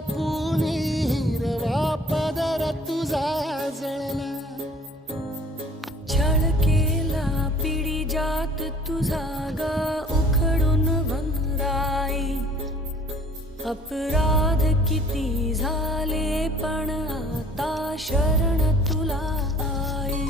लपून हिरवा पदर तुझा जळला छळ केला पिढी जात तुझा ग उखडून वनराई अपराध किती झाले पण आता शरण तुला आई.